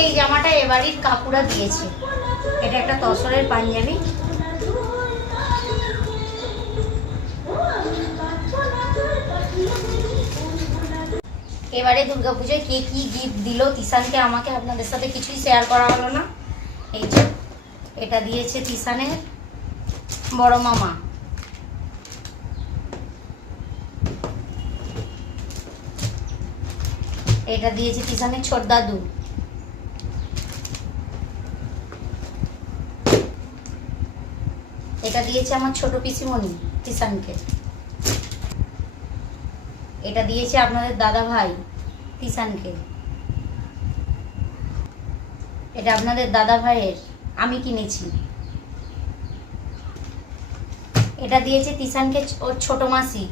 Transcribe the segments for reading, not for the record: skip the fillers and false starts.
এই জামাটা এবাড়ির কাকুরা দিয়েছে। এটা একটা তসরের পাঞ্জাবি। এবারে দুর্গাপুজোয় কে কি গিফট দিল তিশানকে আমাকে, আপনাদের সাথে কিছুই শেয়ার করা হলো না। এই যে এটা দিয়েছে তিশানের বড় মামা। এটা দিয়েছে তিশানের ছোট দাদু। এটা দিয়েছে আমার ছোট পিসিমণি তিশানকে। এটা দিয়েছে আপনাদের দাদা ভাই তিশানকে। এটা আপনাদের দাদা ভাইয়ের, আমি কিনেছি। এটা দিয়েছে তিশানকে ওর ছোট মাসি।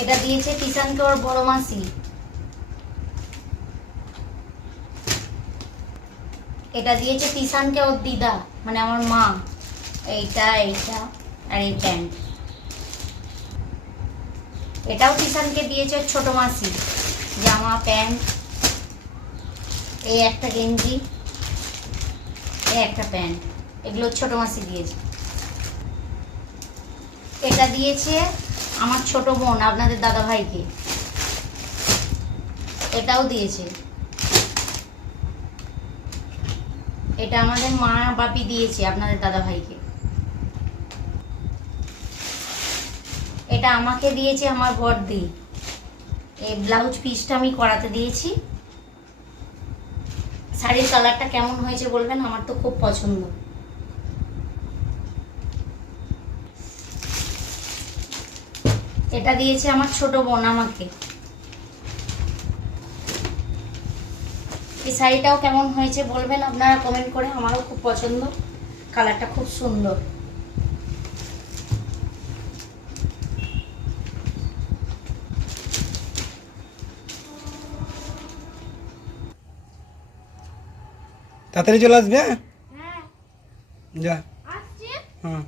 এটা দিয়েছে তিশানকে ওর বড় মাসি। এটা দিয়েছে তিশানকে ওর দিদা, মানে আমার মা। এইটা এইটা আর এই প্যান্ট। এটাও তিশানকে দিয়েছে ওর ছোট মাসি, জামা প্যান্ট। এই একটা গেঞ্জি, এই একটা প্যান্ট, এগুলো ছোট মাসি দিয়েছে। এটা দিয়েছে আমার ছোট বোন আপনাদের দাদা ভাইকে। এটাও দিয়েছে। এটা আমাদের মা বাপি দিয়েছে আপনাদের দাদা ভাইকে। এটা আমাকে দিয়েছে আমার বড়দি। এই ব্লাউজ পিসটা আমি করাতে দিয়েছি। শাড়ির কালারটা কেমন হয়েছে বলবেন, আমার তো খুব পছন্দ। এটা দিয়েছে আমার ছোট বোন আমাকে। এই শাড়িটাও কেমন হয়েছে বলবেন আপনারা কমেন্ট করে, আমারও খুব পছন্দ, কালারটা খুব সুন্দর। তাড়াতাড়ি চলে আসবে। হ্যাঁ যা আসছে। হ্যাঁ।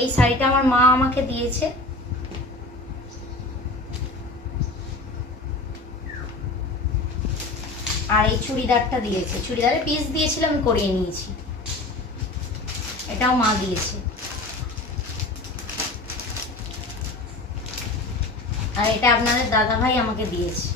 এই শাড়িটা আমার মা আমাকে দিয়েছে। আর এই চুড়িদারটা দিয়েছে, চুড়িদারের পিস দিয়েছিল, আমি করিয়ে নিয়েছি। এটাও মা দিয়েছে। আর এটা আপনাদের দাদা ভাই আমাকে দিয়েছে।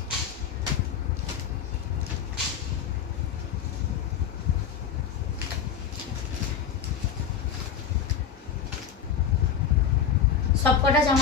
সবকটা জামা